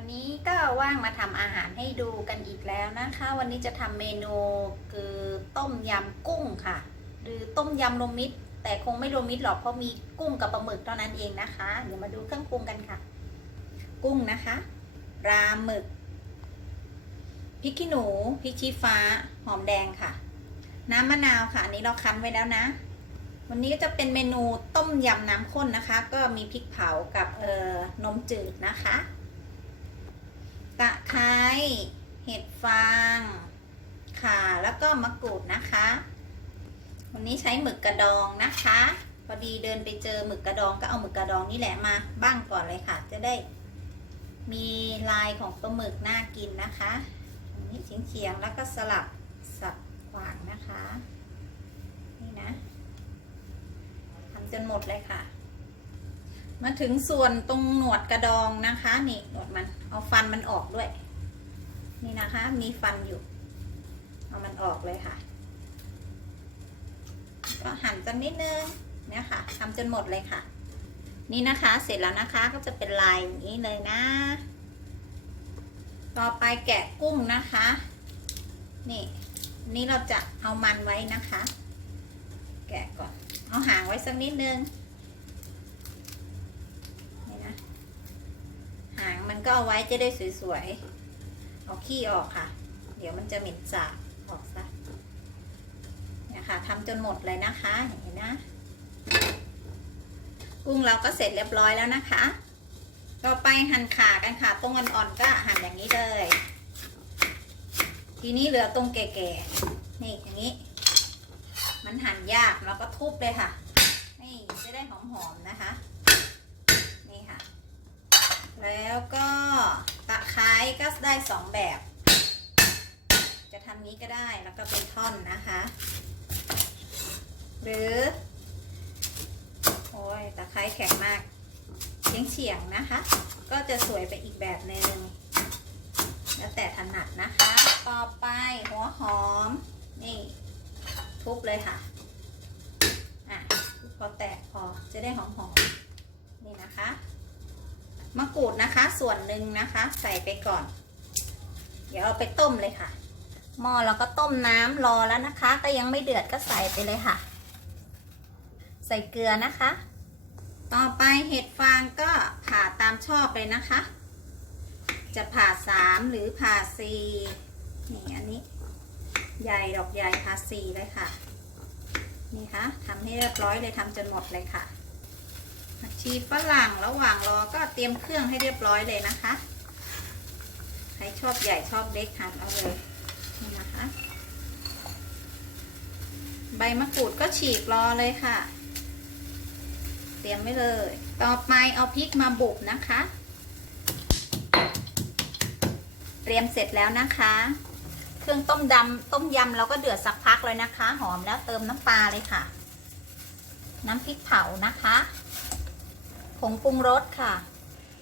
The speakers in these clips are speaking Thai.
วันนี้ก็ว่างมาทำอาหารให้ดูกันอีกแล้วนะคะ วันนี้จะทำเมนูคือต้มยำกุ้งค่ะ หรือต้มยำรวมมิตร แต่คงไม่รวมมิตรหรอกเพราะมีกุ้งกับปลาหมึกเท่านั้นเองนะคะ เดี๋ยวมาดูเครื่องปรุงกันค่ะ กุ้งนะคะปลาหมึกพริกขี้หนูพริกชี้ฟ้าหอมแดงค่ะ น้ำมะนาวค่ะ อันนี้เราคั้นไว้แล้วนะ วันนี้ก็จะเป็นเมนูต้มยำน้ำข้นนะคะ ก็มีพริกเผากับเอ่อนมจืดนะคะ ตะไคร้เห็ดฟางข่าแล้วก็มะกรูดนะคะ วันนี้ใช้หมึกกระดองนะคะพอดีเดินไปเจอหมึกกระดองก็เอาหมึกกระดองนี่แหละมาบ้างก่อนเลยค่ะ จะได้มีลายของปลาหมึกน่ากินนะคะอันนี้เฉียงๆแล้วก็สลับสับขวางนะคะ นี่นะทำจนหมดเลยค่ะ มาถึงส่วนตรงหนวดกระดองนะคะ นี่หนวดมัน เอาฟันมันออกด้วย นี่นะคะ มีฟันอยู่ เอามันออกเลยค่ะ ก็หั่นสักนิดนึงเนี่ยค่ะทำจนหมดเลยค่ะ นี่นะคะ เสร็จแล้วนะคะก็จะเป็นลายอย่างนี้เลยนะ ต่อไปแกะกุ้งนะคะ นี่ นี่เราจะเอามันไว้นะคะ แกะก่อน เอาหางไว้สักนิดนึง นี่นะ หางมัน ก็เอาไว้จะได้สวยๆ เอาขี้ออกค่ะ เดี๋ยวมันจะเหม็นสาบออกซะนี่ค่ะทำจนหมดเลยนะคะอย่างนี้นะกุ้งเราก็เสร็จเรียบร้อยแล้วนะคะ ต่อไปหั่นขากันค่ะ ตรงอ่อนๆก็หั่นอย่างนี้เลย ทีนี้เหลือตรงแก่ๆ นี่อย่างนี้ มันหั่นยากเราก็ทุบเลยค่ะ นี่จะได้หอมๆนะคะ นี่ค่ะ แล้วก็ ตะไคร้ก็ได้สองแบบ จะทำนี้ก็ได้แล้วก็เป็นท่อนนะคะ หรือ โอ้ยตะไคร้แข็งมากเฉียงเฉียงนะคะ ก็จะสวยไปอีกแบบหนึ่งแล้วแต่ถนัดนะคะ ต่อไปหัวหอม นี่ ทุบเลยค่ะ อะพอแตกพอจะได้หอมๆนี่นะคะ มะกรูดนะคะ ส่วนหนึ่งนะคะ ใส่ไปก่อน เดี๋ยวเอาไปต้มเลยค่ะ หม้อเราก็ต้มน้ำรอแล้วนะคะ ก็ยังไม่เดือดก็ใส่ไปเลยค่ะ ใส่เกลือนะคะ ต่อไปเห็ดฟางก็ผ่าตามชอบเลยนะคะ จะผ่าสามหรือผ่าสี่นี่อันนี้ ใหญ่ดอกใหญ่ค่ะสี่เลยค่ะ นี่ค่ะทำให้เรียบร้อยเลยทำจนหมดเลยค่ะ ผักชีฝรั่งระหว่างรอก็เตรียมเครื่องให้เรียบร้อยเลยนะคะ ใครชอบใหญ่ชอบเล็กหั่นเอาเลยนี่นะคะ ใบมะกรูดก็ฉีกรอเลยค่ะ เตรียมไว้เลย ต่อไปเอาพริกมาบุบนะคะ เตรียมเสร็จแล้วนะคะ เครื่องต้มดำต้มยำเราก็เดือดสักพักเลยนะคะ หอมแล้วเติมน้ำปลาเลยค่ะ น้ำพริกเผานะคะ ผงปรุงรสค่ะ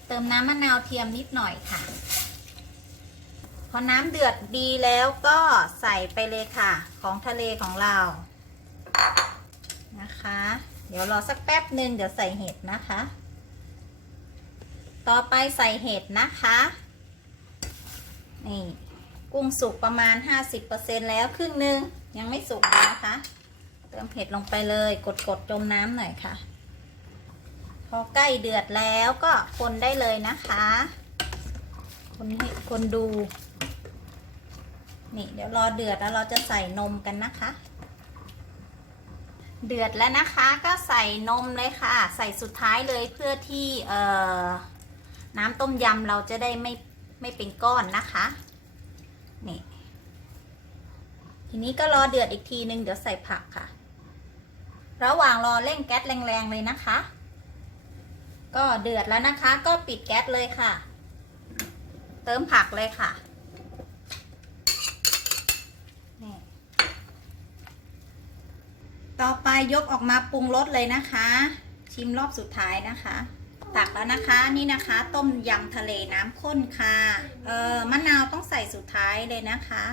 เติมน้ำมะนาวเทียมนิดหน่อยค่ะ พอน้ำเดือดดีแล้วก็ใส่ไปเลยค่ะ ของทะเลของเรานะคะ เดี๋ยวรอสักแป๊บหนึ่งเดี๋ยวใส่เห็ดนะคะ ต่อไปใส่เห็ดนะคะนี่กุ้งสุกประมาณ 50%แล้วครึ่งหนึ่งยังไม่สุกนะคะ เติมเผ็ดลงไปเลย กดๆจมน้ำหน่อยค่ะ พอใกล้เดือดแล้วก็คนได้เลยนะคะ คนให้คนดู นี่เดี๋ยวรอเดือดแล้วเราจะใส่นมกันนะคะ เดือดแล้วนะคะก็ใส่นมเลยค่ะ ใส่สุดท้ายเลยเพื่อที่เอ่อน้ำต้มยำเราจะได้ไม่ไม่เป็นก้อนนะคะนี่ทีนี้ก็รอเดือดอีกทีนึงเดี๋ยวใส่ผักค่ะ ระหว่างรอเร่งแก๊สแรงๆเลยนะคะ ก็เดือดแล้วนะคะ ก็ปิดแก๊สเลยค่ะ เติมผักเลยค่ะนี่ต่อไปยกออกมาปรุงรสเลยนะคะ ชิมรอบสุดท้ายนะคะ ตักแล้วนะคะนี่นะคะ ต้มยำทะเลน้ำข้นค่ะเออมะนาวต้องใส่สุดท้ายเลยนะคะ